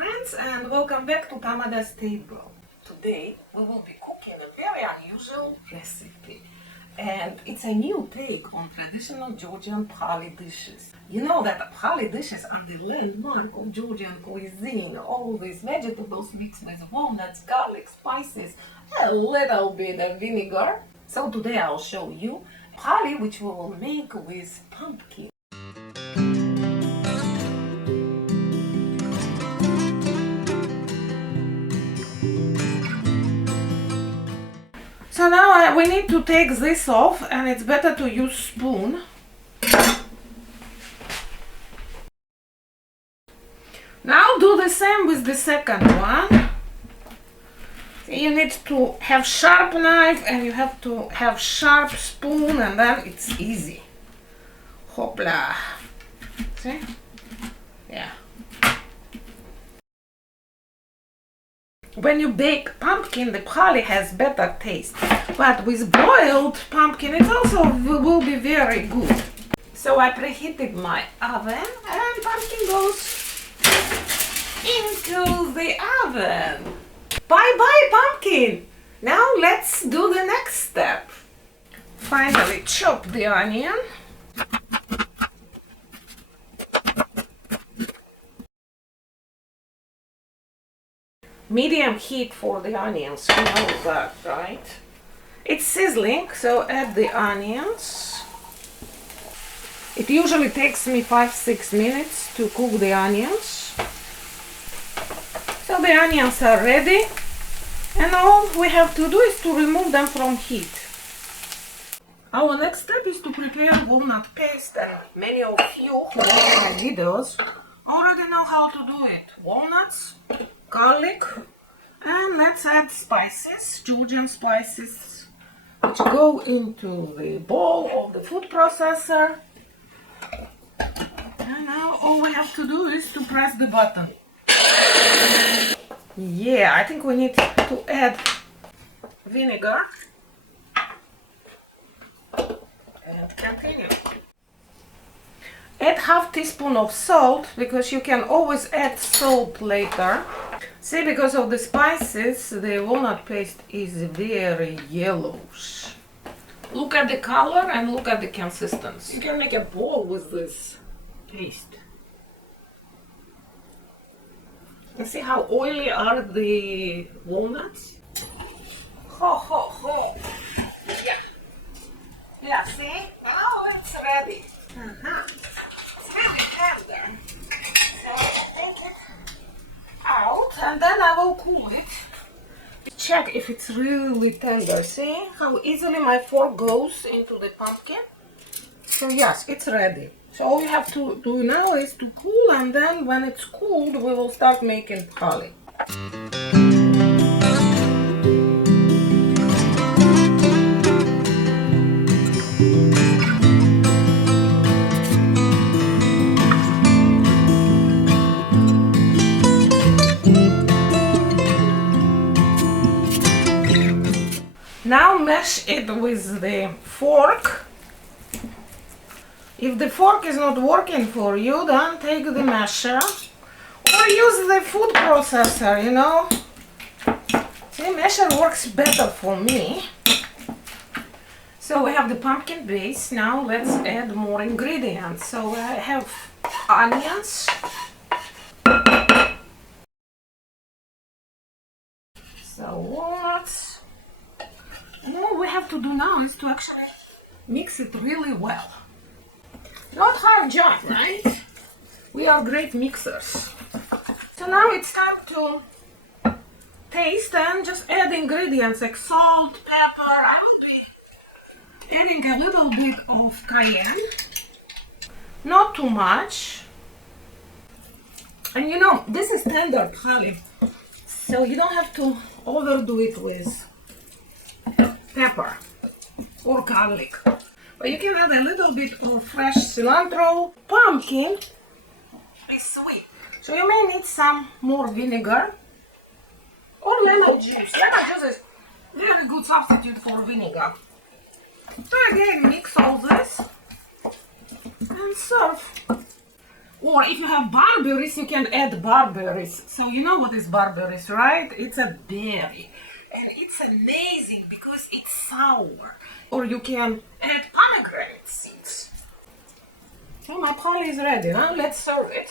friends, and welcome back to Tamada's table. Today we will be cooking a very unusual recipe, and it's a new take on traditional Georgian pkhali dishes. You know that pkhali dishes are the landmark of Georgian cuisine. All these vegetables mixed with walnuts, garlic, spices, a little bit of vinegar. So today I'll show you pkhali, which we will make with pumpkin. So now we need to take this off, and it's better to use spoon. Now do the same with the second one. You need to have sharp knife and you have to have sharp spoon, and then it's easy. Hopla. See? Yeah. When you bake pumpkin, the pkhali has better taste, but with boiled pumpkin it also will be very good. So I preheated my oven and pumpkin goes into the oven. Bye bye pumpkin! Now let's do the next step. Finally chop the onion. Medium heat for the onions, you know that, right? It's sizzling, so add the onions. It usually takes me 5-6 minutes to cook the onions. So the onions are ready, and all we have to do is to remove them from heat. Our next step is to prepare walnut paste, and many of you who watch my videos already know how to do it. Walnuts, garlic, and let's add spices, Georgian spices, which go into the bowl of the food processor. And now all we have to do is to press the button. Yeah, I think we need to add vinegar and continue. Add half teaspoon of salt, because you can always add salt later. See, because of the spices, the walnut paste is very yellowish. Look at the color and look at the consistency. You can make a bowl with this paste. And see how oily are the walnuts? Ho ho ho! Yeah. Yeah, see? Now it's ready. It's really tender. So take it out, and then I will cool it. Check if it's really tender. See how easily my fork goes into the pumpkin? So yes, it's ready. So all you have to do now is to cool, and then when it's cooled, we will start making pkhali. Now mash it with the fork. If the fork is not working for you, then take the masher or use the food processor, you know. See, masher works better for me. So we have the pumpkin base. Now let's add more ingredients. So I have onions. So walnuts. And all we have to do now is to actually mix it really well. Not hard job, right? We are great mixers. So now it's time to taste and just add ingredients like salt, pepper. I will be adding a little bit of cayenne. Not too much. And you know, this is tender pkhali, so you don't have to overdo it with pepper or garlic, but you can add a little bit of fresh cilantro. Pumpkin is sweet, so you may need some more vinegar or lemon juice. Lemon juice is really good substitute for vinegar. So again, mix all this and serve. Or if you have barberries, you can add barberries. So you know what is barberries, right? It's a berry. And it's amazing because it's sour. Or you can add pomegranate seeds. So my pkhali is ready, huh? Let's serve it.